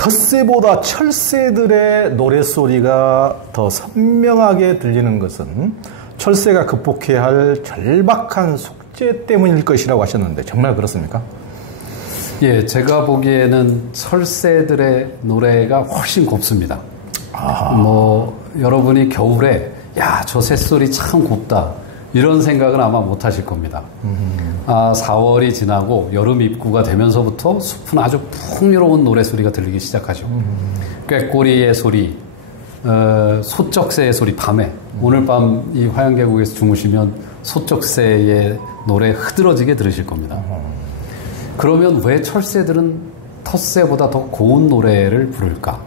텃새보다 철새들의 노랫소리가 더 선명하게 들리는 것은 철새가 극복해야 할 절박한 숙제 때문일 것이라고 하셨는데 정말 그렇습니까? 예, 제가 보기에는 철새들의 노래가 훨씬 곱습니다. 여러분이 겨울에 야, 저 새소리 참 곱다 이런 생각은 아마 못 하실 겁니다. 4월이 지나고 여름 입구가 되면서부터 숲은 아주 풍요로운 노래소리가 들리기 시작하죠. 꾀꼬리의 소리, 소쩍새의 소리 밤에 오늘 밤 이 화양계곡에서 주무시면 소쩍새의 노래 흐드러지게 들으실 겁니다. 그러면 왜 철새들은 텃새보다 더 고운 노래를 부를까?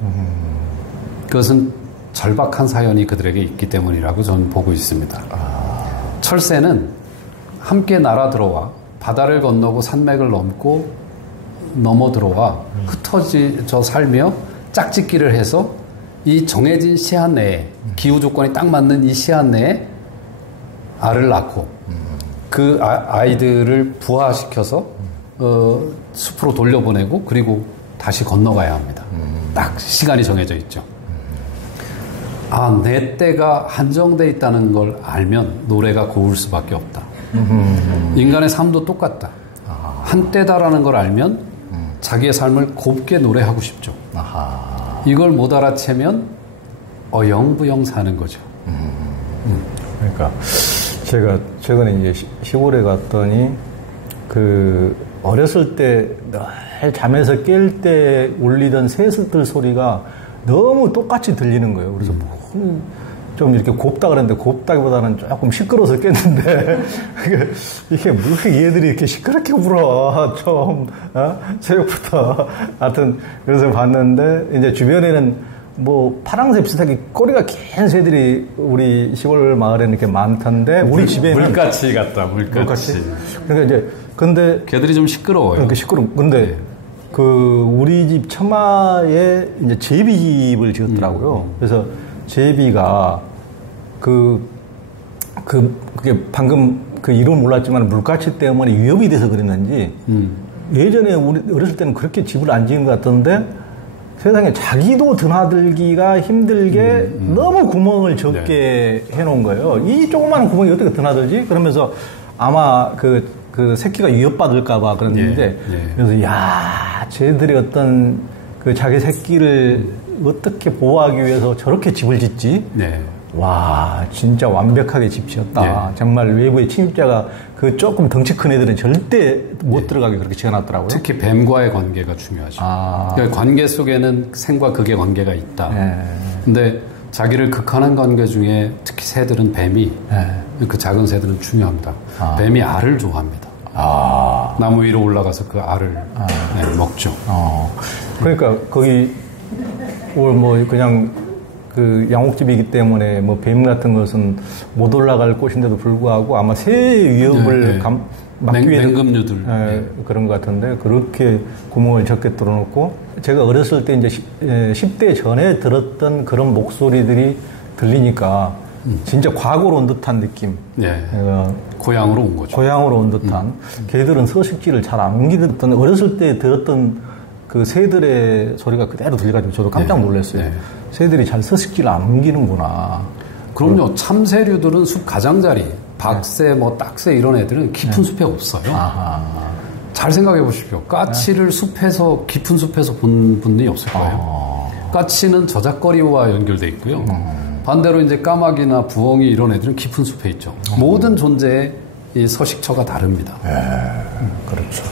그것은 절박한 사연이 그들에게 있기 때문이라고 저는 보고 있습니다. 철새는 함께 날아 들어와 바다를 건너고 산맥을 넘어 들어와 흩어져 살며 짝짓기를 해서 이 정해진 시한 내에 기후 조건이 딱 맞는 이 시한 내에 알을 낳고 그 아이들을 부화시켜서 숲으로 돌려보내고 그리고 다시 건너가야 합니다. 딱 시간이 정해져 있죠. 내 때가 한정돼 있다는 걸 알면 노래가 고울 수밖에 없다. 인간의 삶도 똑같다. 한때다라는 걸 알면 자기의 삶을 곱게 노래하고 싶죠. 이걸 못 알아채면 어영부영 사는 거죠. 그러니까 제가 최근에 이제 시골에 갔더니 어렸을 때 늘 잠에서 깰 때 울리던 새들 소리가 너무 똑같이 들리는 거예요. 그래서 좀 이렇게 곱다 그랬는데 곱다기보다는 조금 시끄러워서 깼는데 이게 왜 얘들이 이렇게 시끄럽게 울어 새벽부터 하여튼 그래서 봤는데 이제 주변에는 파랑새 비슷하게 꼬리가 긴 새들이 우리 시골 마을에는 이렇게 많던데 우리 집에는 물같이 같다. 물같이. 그러니까 이제 근데 걔들이 좀 시끄러워요. 그러니까 근데 우리 집 처마에 이제 제비집을 지었더라고요. 그래서 제비가 그게 방금 이름 몰랐지만 물가치 때문에 위협이 돼서 그랬는지 예전에 우리 어렸을 때는 그렇게 집을 안 지은 것 같던데 세상에 자기도 드나들기가 힘들게 너무 구멍을 적게 해놓은 거예요. 이 조그마한 구멍이 어떻게 드나들지? 그러면서 아마 그 새끼가 위협받을까봐 그랬는데 그래서 쟤들이 어떤 자기 새끼를 어떻게 보호하기 위해서 저렇게 집을 짓지? 와, 진짜 완벽하게 집 지었다. 정말 외부의 침입자가 조금 덩치 큰 애들은 절대 못 들어가게 그렇게 지어놨더라고요. 특히 뱀과의 관계가 중요하죠. 그러니까 관계 속에는 생과 극의 관계가 있다. 근데 자기를 극한한 관계 중에 특히 새들은 뱀이 그 작은 새들은 중요합니다. 뱀이 알을 좋아합니다. 나무 위로 올라가서 그 알을 먹죠. 그러니까 거기 그냥 양옥집이기 때문에 뱀 같은 것은 못 올라갈 곳인데도 불구하고 아마 새의 위협을 막기 위해 맹금류들 그런 것 같은데 그렇게 구멍을 적게 뚫어놓고 제가 어렸을 때 이제 10대 전에 들었던 그런 목소리들이 들리니까 진짜 과거로 온 듯한 느낌. 고향으로 온 거죠. 고향으로 온 듯한. 걔들은 서식지를 잘 안 옮기는 듯한 어렸을 때 들었던 그 새들의 소리가 그대로 들려가지고 저도 깜짝 놀랐어요. 새들이 잘 서식지를 안 옮기는구나. 그럼요. 참새류들은 숲 가장자리, 박새, 딱새 이런 애들은 깊은 숲에 없어요. 잘 생각해 보십시오. 까치를 숲에서 깊은 숲에서 본 분이 없을 거예요. 까치는 저작거리와 연결돼 있고요. 반대로 이제 까마귀나 부엉이 이런 애들은 깊은 숲에 있죠. 모든 존재의 이 서식처가 다릅니다. 그렇죠.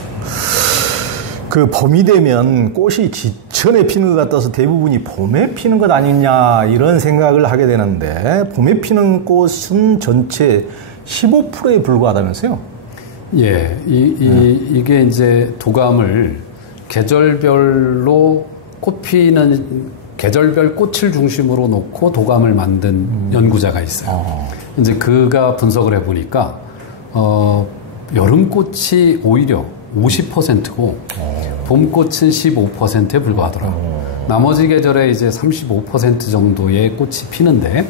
봄이 되면 꽃이 지천에 피는 것 같아서 대부분이 봄에 피는 것 아니냐 이런 생각을 하게 되는데 봄에 피는 꽃은 전체 15%에 불과하다면서요? 이게 이제 도감을 계절별로 계절별 꽃을 중심으로 놓고 도감을 만든 연구자가 있어요. 이제 그가 분석을 해보니까 여름꽃이 오히려 50%고 봄꽃은 15%에 불과하더라고요. 나머지 계절에 이제 35% 정도의 꽃이 피는데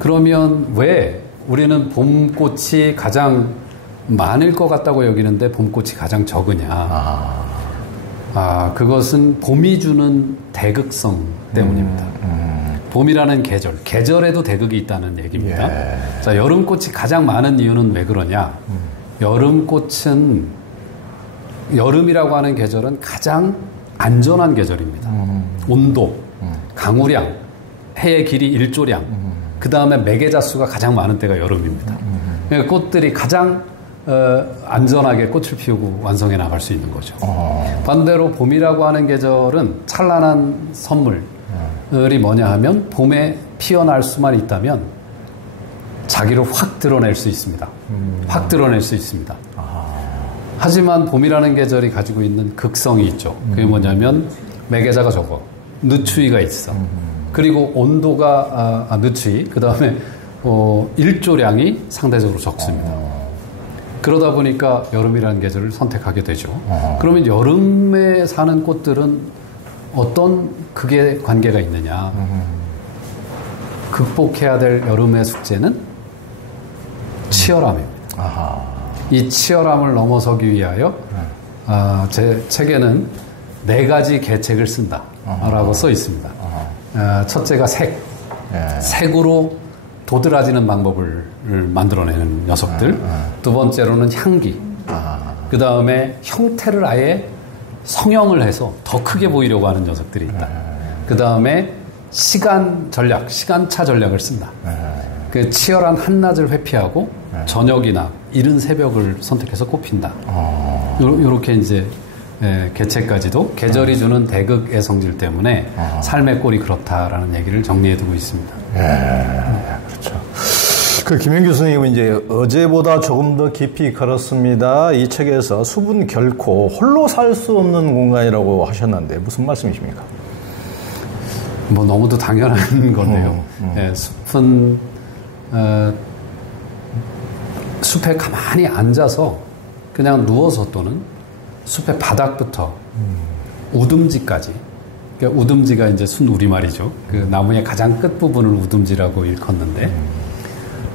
그러면 왜 우리는 봄꽃이 가장 많을 것 같다고 여기는데 봄꽃이 가장 적으냐. 그것은 봄이 주는 대극성 때문입니다. 봄이라는 계절에도 대극이 있다는 얘기입니다. 예. 자, 여름꽃이 가장 많은 이유는 왜 그러냐? 여름꽃은, 여름이라고 하는 계절은 가장 안전한 계절입니다. 온도, 강우량, 해의 길이 일조량, 그 다음에 매개자 수가 가장 많은 때가 여름입니다. 그러니까 꽃들이 가장 안전하게 꽃을 피우고 완성해 나갈 수 있는 거죠. 반대로 봄이라고 하는 계절은 찬란한 선물이 뭐냐 하면 봄에 피어날 수만 있다면 자기를 확 드러낼 수 있습니다. 확 드러낼 수 있습니다. 하지만 봄이라는 계절이 가지고 있는 극성이 있죠. 그게 뭐냐면 매개자가 적어. 늦추위가 있어. 그리고 온도가 늦추위. 그 다음에 일조량이 상대적으로 적습니다. 그러다 보니까 여름이라는 계절을 선택하게 되죠. 그러면 여름에 사는 꽃들은 어떤 극의 관계가 있느냐. 극복해야 될 여름의 숙제는 치열함입니다. 이 치열함을 넘어서기 위하여 제 책에는 4가지 계책을 쓴다 라고 써 있습니다. 첫째가 색으로 도드라지는 방법을 만들어내는 녀석들. 두 번째로는 향기. 그 다음에 형태를 아예 성형을 해서 더 크게 보이려고 하는 녀석들이 있다. 그 다음에 시간 전략, 시간차 전략을 쓴다. 그 치열한 한낮을 회피하고 저녁이나 이른 새벽을 선택해서 꽃핀다. 요렇게 이제 계책까지도 계절이 주는 대극의 성질 때문에 삶의 꼴이 그렇다라는 얘기를 정리해두고 있습니다. 그렇죠. 그 김현 교수님은 이제 어제보다 조금 더 깊이 걸었습니다. 이 책에서 숲은 결코 홀로 살 수 없는 공간이라고 하셨는데 무슨 말씀이십니까? 뭐 너무도 당연한 건데요. 숲은 숲에 가만히 앉아서 그냥 누워서 또는 숲의 바닥부터 우듬지까지, 그러니까 우듬지가 이제 순 우리말이죠. 그 나무의 가장 끝 부분을 우듬지라고 일컫는데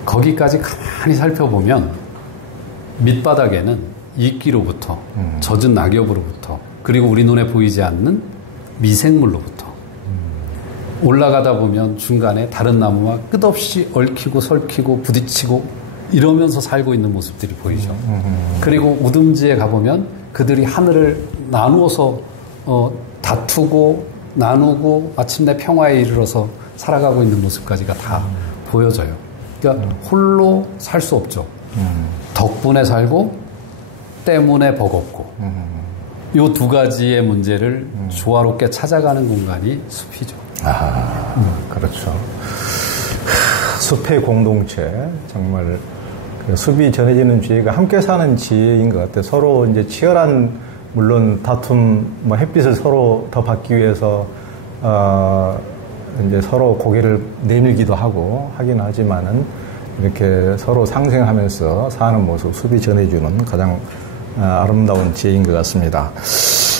거기까지 가만히 살펴보면 밑바닥에는 이끼로부터 젖은 낙엽으로부터 그리고 우리 눈에 보이지 않는 미생물로부터 올라가다 보면 중간에 다른 나무와 끝없이 얽히고 설키고 부딪히고 이러면서 살고 있는 모습들이 보이죠. 그리고 우듬지에 가보면 그들이 하늘을 나누어서 다투고 나누고 마침내 평화에 이르러서 살아가고 있는 모습까지가 다 보여져요. 그러니까 홀로 살 수 없죠. 덕분에 살고 때문에 버겁고 이 2가지의 문제를 조화롭게 찾아가는 공간이 숲이죠. 그렇죠. 숲의 공동체, 정말 그 숲이 전해지는 지혜가 함께 사는 지혜인 것 같아요. 서로 이제 치열한, 물론 다툼, 뭐 햇빛을 서로 더 받기 위해서 이제 서로 고개를 내밀기도 하고 하긴 하지만은 이렇게 서로 상생하면서 사는 모습, 숲이 전해주는 가장 아름다운 지혜인 것 같습니다.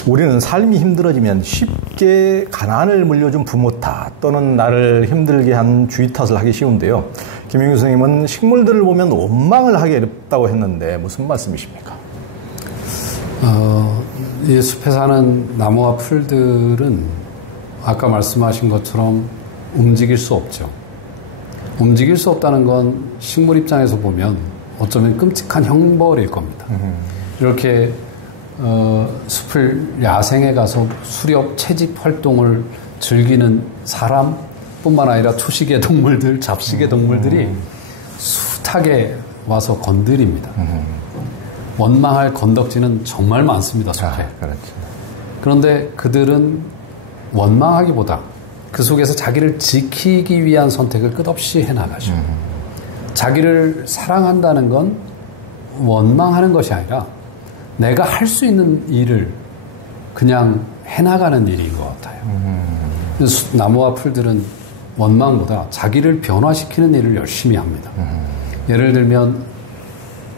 우리는 삶이 힘들어지면 쉽게 가난을 물려준 부모 탓 또는 나를 힘들게 한 주위 탓을 하기 쉬운데요. 김영규 선생님은 식물들을 보면 원망을 하기 어렵다고 했는데 무슨 말씀이십니까? 이 숲에 사는 나무와 풀들은 아까 말씀하신 것처럼 움직일 수 없죠. 움직일 수 없다는 건 식물 입장에서 보면 어쩌면 끔찍한 형벌일 겁니다. 이렇게 숲을 야생에 가서 수렵 채집 활동을 즐기는 사람뿐만 아니라 초식의 동물들, 잡식의 동물들이 숱하게 와서 건드립니다. 원망할 건덕지는 정말 많습니다, 숲에. 그렇죠. 그런데 그들은 원망하기보다 그 속에서 자기를 지키기 위한 선택을 끝없이 해나가죠. 자기를 사랑한다는 건 원망하는 것이 아니라 내가 할 수 있는 일을 그냥 해나가는 일인 것 같아요. 나무와 풀들은 원망보다 자기를 변화시키는 일을 열심히 합니다. 예를 들면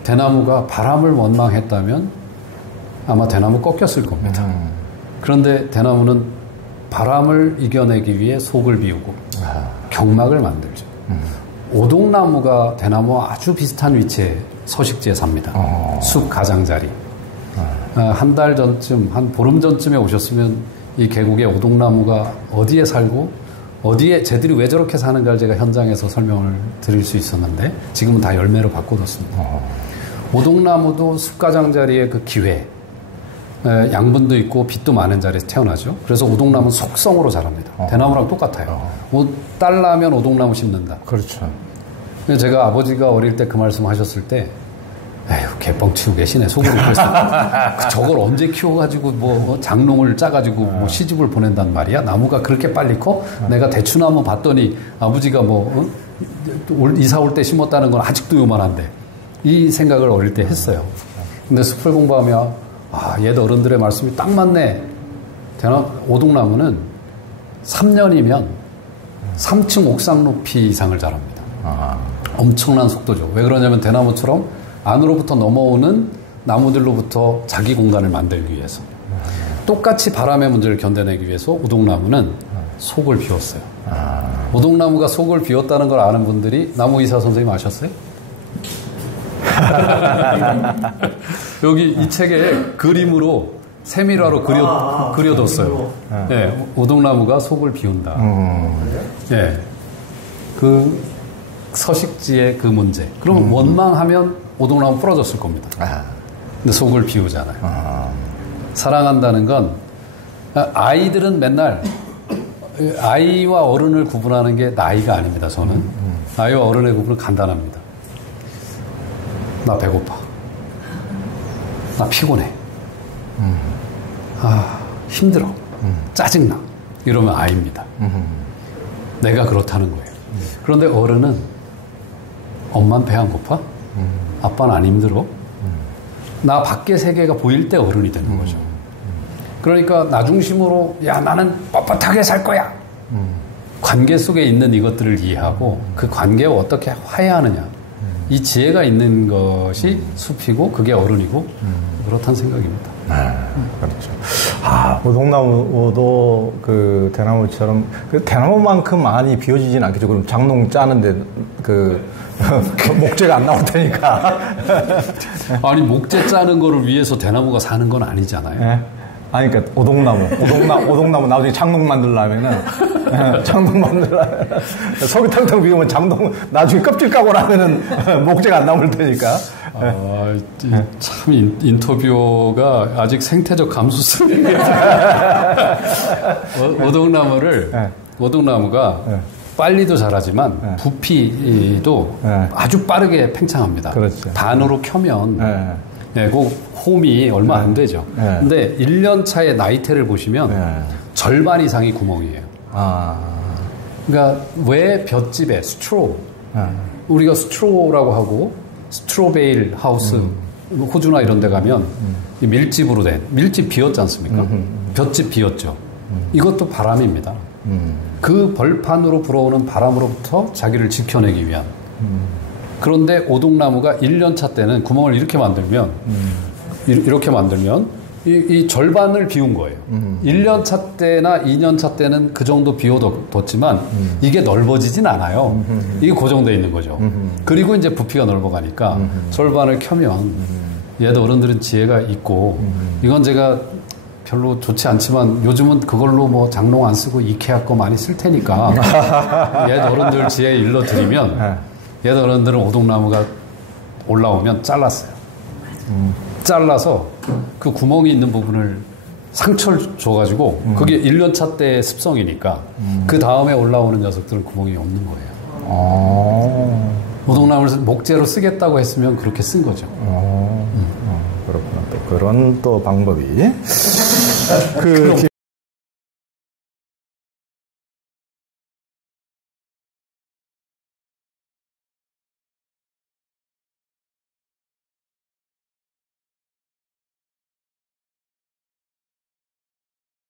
대나무가 바람을 원망했다면 아마 대나무 꺾였을 겁니다. 그런데 대나무는 바람을 이겨내기 위해 속을 비우고 경막을 만들죠. 오동나무가 대나무와 아주 비슷한 위치에 서식지에 삽니다. 숲 가장자리. 한 달 전쯤, 한 보름 전쯤에 오셨으면 이 계곡에 오동나무가 어디에 살고 어디에 쟤들이 왜 저렇게 사는가를 제가 현장에서 설명을 드릴 수 있었는데 지금은 다 열매로 바꿔뒀습니다. 오동나무도 숲가장 자리의 그 기회, 양분도 있고 빛도 많은 자리에서 태어나죠. 그래서 오동나무는 속성으로 자랍니다. 대나무랑 똑같아요. 딸 나면 오동나무 심는다. 그렇죠. 제가 아버지가 어릴 때 그 말씀 하셨을 때 에휴 개뻥 치고 계시네 속으로 그랬어요. 저걸 언제 키워가지고 뭐 장롱을 짜가지고 뭐 시집을 보낸단 말이야. 나무가 그렇게 빨리 커? 내가 대추나무 봤더니 아버지가 뭐 이사 올 때 심었다는 건 아직도 요만한데 이 생각을 어릴 때 했어요. 근데 숲을 공부하면 옛 어른들의 말씀이 딱 맞네. 오동나무는 3년이면 3층 옥상 높이 이상을 자랍니다. 엄청난 속도죠. 왜 그러냐면 대나무처럼 안으로부터 넘어오는 나무들로부터 자기 공간을 만들기 위해서. 똑같이 바람의 문제를 견뎌내기 위해서 오동나무는 속을 비웠어요. 오동나무가 속을 비웠다는 걸 아는 분들이 나무의사 선생님 아셨어요? 여기 이 책에 그림으로 세밀화로 그려뒀어요. 네, 오동나무가 속을 비운다. 네, 그 서식지의 그 문제. 그럼 원망하면 오동나무 부러졌을 겁니다. 근데 속을 비우잖아요. 사랑한다는 건 아이들은 맨날 아이와 어른을 구분하는 게 나이가 아닙니다. 저는 아이와 어른의 구분은 간단합니다. 나 배고파. 나 피곤해. 힘들어. 짜증나. 이러면 아이입니다. 내가 그렇다는 거예요. 그런데 어른은 엄마는 배 안 고파? 아빠는 안 힘들어? 나 밖의 세계가 보일 때 어른이 되는 거죠. 그러니까 나 중심으로 야 나는 뻣뻣하게 살 거야. 관계 속에 있는 이것들을 이해하고 그 관계を어떻게 화해하느냐. 이 지혜가 있는 것이 숲이고 그게 어른이고 그렇다는 생각입니다. 그렇죠. 오동나무도 그 대나무처럼 그 대나무만큼 많이 비워지진 않겠죠. 그럼 장롱 짜는데 그 목재가 안 나올 테니까. 아니 목재 짜는 거를 위해서 대나무가 사는 건 아니잖아요. 네? 아니, 그러니까 오동나무 나중에 장롱 만들려면은 장롱 만들려면 속이 텅텅 비우면 장롱 나중에 껍질 까고 나면은 목재가 안 나올 테니까. 참 인터뷰가 아직 생태적 감수성이에요. 오동나무가 빨리도 자라지만 부피도 아주 빠르게 팽창합니다. 그렇죠. 단으로 켜면 그 홈이 얼마 안 되죠. 근데 1년 차의 나이테를 보시면 절반 이상이 구멍이에요. 그러니까 왜 볏집에 스트로 우리가 스트로라고 하고 스트로베일 하우스 호주나 이런 데 가면 밀집으로 된 밀집 비었지 않습니까? 볏집 비었죠. 이것도 바람입니다. 그 벌판으로 불어오는 바람으로부터 자기를 지켜내기 위한. 그런데 오동나무가 1년차 때는 구멍을 이렇게 만들면 이 절반을 비운 거예요. 1년차 때나 2년차 때는 그 정도 비워뒀지만 이게 넓어지진 않아요. 이게 고정되어 있는 거죠. 그리고 이제 부피가 넓어가니까 절반을 켜면 옛 어른들은 지혜가 있고 이건 제가 별로 좋지 않지만 요즘은 그걸로 뭐 장롱 안 쓰고 이케아 거 많이 쓸 테니까 옛 어른들 지혜 일러드리면 옛 어른들은 오동나무가 올라오면 잘랐어요. 잘라서 그 구멍이 있는 부분을 상처를 줘가지고 그게 1년차 때의 습성이니까 그 다음에 올라오는 녀석들은 구멍이 없는 거예요. 오동나무를 목재로 쓰겠다고 했으면 그렇게 쓴 거죠. 그렇구나. 또 그런 또 방법이.